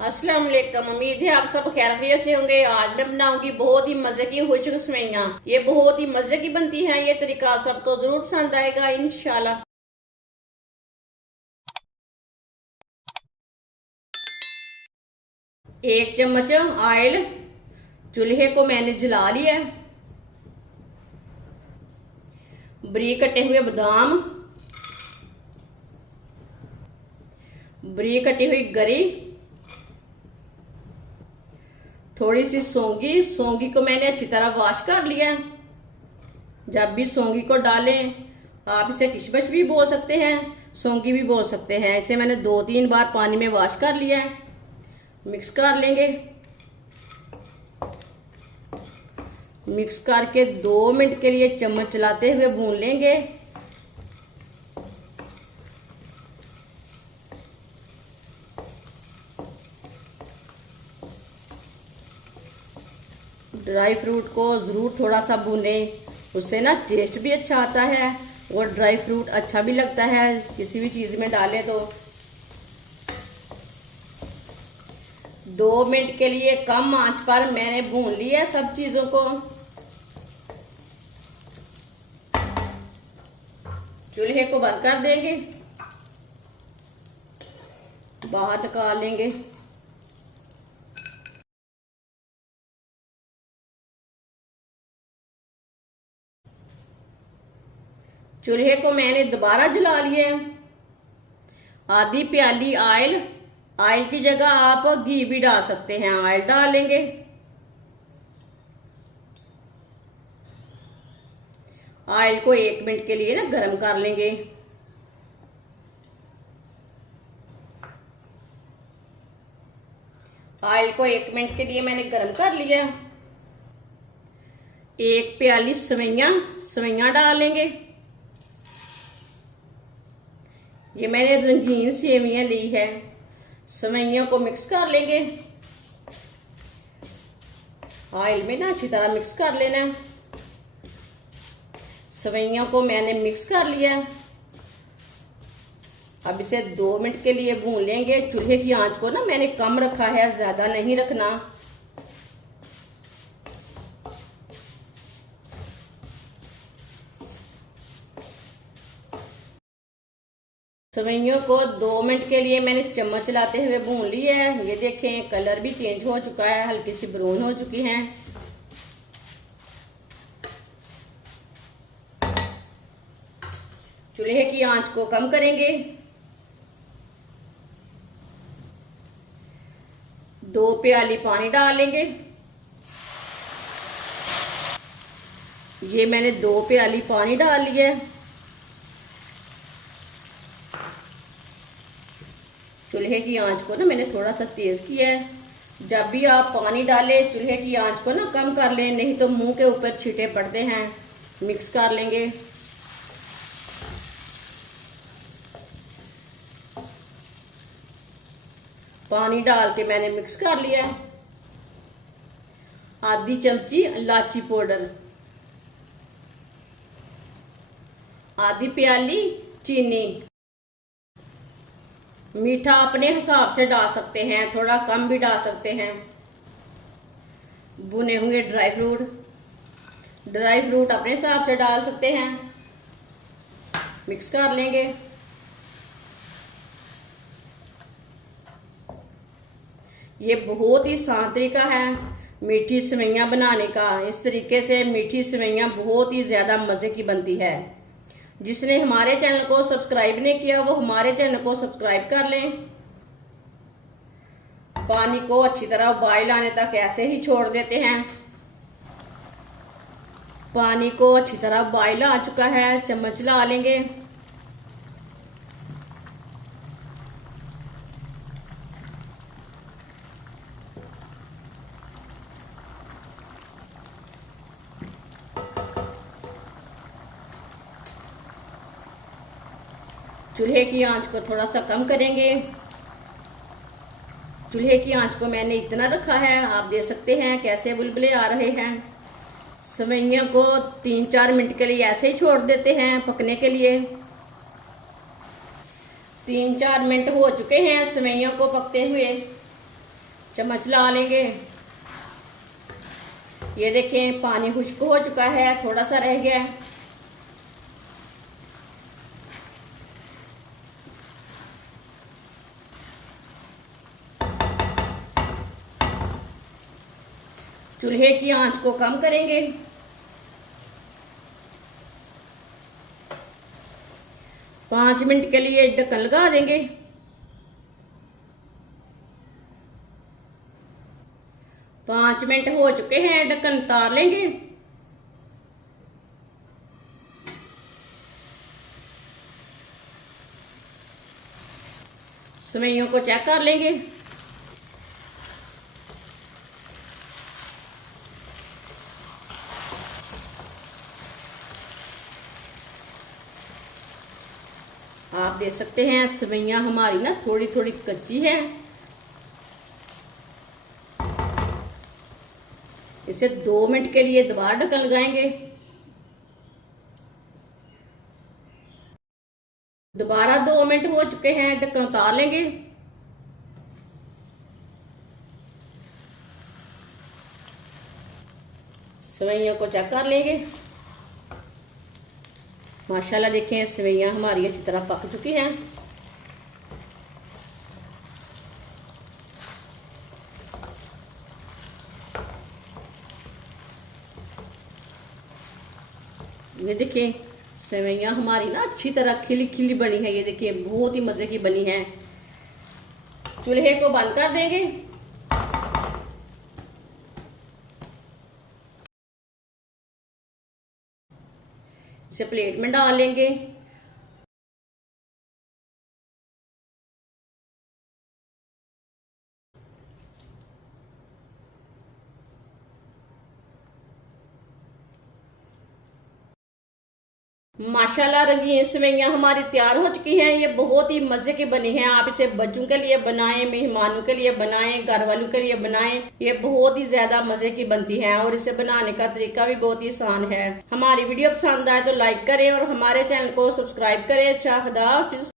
अस्सलाम वालेकुम। उम्मीद है आप सब खैरियत से होंगे। आज मैं बनाऊंगी बहुत ही मजे की खुशक सेवइयां। ये बहुत ही मजे की बनती हैं। ये तरीका आप सबको जरूर पसंद आएगा इंशाल्लाह। 1 चम्मच ऑयल, चूल्हे को मैंने जला लिया। बारीक कटे हुए बादाम, बारीक कटी हुई गरी, थोड़ी सी सौंगी। सौंगी को मैंने अच्छी तरह वॉश कर लिया। जब भी सौंगी को डालें, आप इसे किशमिश भी बोल सकते हैं, सौंगी भी बोल सकते हैं। इसे मैंने 2-3 बार पानी में वॉश कर लिया है। मिक्स कर लेंगे। मिक्स करके 2 मिनट के लिए चम्मच चलाते हुए भून लेंगे। ड्राई फ्रूट को ज़रूर थोड़ा सा भूनें, उससे ना टेस्ट भी अच्छा आता है और ड्राई फ्रूट अच्छा भी लगता है किसी भी चीज़ में डालें तो। 2 मिनट के लिए कम आंच पर मैंने भून लिया सब चीज़ों को। चूल्हे को बंद कर देंगे, बाहर निकाल लेंगे। चूल्हे को मैंने दोबारा जला लिया। आधी प्याली ऑयल, ऑयल की जगह आप घी भी डाल सकते हैं। ऑयल डाल लेंगे। ऑयल को 1 मिनट के लिए ना गरम कर लेंगे। ऑयल को 1 मिनट के लिए मैंने गरम कर लिया। 1 प्याली सेवइयां डाल लेंगे। ये मैंने रंगीन सेवइयां ली है। सेवइयों को मिक्स कर लेंगे। ऑयल में ना अच्छी तरह मिक्स कर लेना है। सेवइयों को मैंने मिक्स कर लिया। अब इसे 2 मिनट के लिए भून लेंगे। चूल्हे की आंच को ना मैंने कम रखा है, ज्यादा नहीं रखना। सेवइयों को 2 मिनट के लिए मैंने चम्मच चलाते हुए भून लिया है। ये देखें, कलर भी चेंज हो चुका है, हल्की सी ब्राउन हो चुकी हैं। चूल्हे की आंच को कम करेंगे। 2 प्याली पानी डाल लेंगे। ये मैंने 2 प्याली पानी डाल लिया है। चूल्हे की आंच को ना मैंने थोड़ा सा तेज किया है। जब भी आप पानी डालें, चूल्हे की आंच को ना कम कर लें, नहीं तो मुंह के ऊपर छींटे पड़ते हैं। मिक्स कर लेंगे। पानी डाल के मैंने मिक्स कर लिया। आधी चमची इलायची पाउडर, आधी प्याली चीनी। मीठा अपने हिसाब से डाल सकते हैं, थोड़ा कम भी डाल सकते हैं। भुने हुए ड्राई फ्रूट अपने हिसाब से डाल सकते हैं। मिक्स कर लेंगे। ये बहुत ही आसान तरीका है मीठी सेवइयां बनाने का। इस तरीके से मीठी सेवइयां बहुत ही ज्यादा मजे की बनती है। जिसने हमारे चैनल को सब्सक्राइब नहीं किया वो हमारे चैनल को सब्सक्राइब कर लें। पानी को अच्छी तरह उबाल आने तक ऐसे ही छोड़ देते हैं। पानी को अच्छी तरह उबाल आ चुका है। चम्मच ला लेंगे। चूल्हे की आंच को थोड़ा सा कम करेंगे। चूल्हे की आंच को मैंने इतना रखा है, आप देख सकते हैं कैसे बुलबुले आ रहे हैं। सेवइयों को 3-4 मिनट के लिए ऐसे ही छोड़ देते हैं पकने के लिए। 3-4 मिनट हो चुके हैं सेवइयों को पकते हुए। चम्मच ला लेंगे। ये देखें पानी खुश्क हो चुका है, थोड़ा सा रह गया है। चूल्हे की आंच को कम करेंगे। 5 मिनट के लिए ढक्कन लगा देंगे। 5 मिनट हो चुके हैं, ढक्कन उतार लेंगे। सेवइयों को चेक कर लेंगे। आप देख सकते हैं सेवइयां हमारी ना थोड़ी थोड़ी कच्ची है। इसे 2 मिनट के लिए दोबारा ढक्कन लगाएंगे। दोबारा 2 मिनट हो चुके हैं, ढक्कन उतार लेंगे। सेवइयों को चेक कर लेंगे। माशाल्लाह देखें सेवइयां हमारी अच्छी तरह पक चुकी हैं। ये देखिए सेवइयां हमारी ना अच्छी तरह खिली खिली बनी है। ये देखिए बहुत ही मजे की बनी है। चूल्हे को बंद कर देंगे। इसे प्लेट में डाल लेंगे। माशाल्लाह रंगीन सेवइयां हमारी तैयार हो चुकी हैं। ये बहुत ही मजे की बनी है। आप इसे बच्चों के लिए बनाएं, मेहमानों के लिए बनाएं, घर वालों के लिए बनाएं। ये बहुत ही ज्यादा मजे की बनती है और इसे बनाने का तरीका भी बहुत ही आसान है। हमारी वीडियो पसंद आए तो लाइक करें और हमारे चैनल को सब्सक्राइब करें। अच्छा, खुदा हाफिज।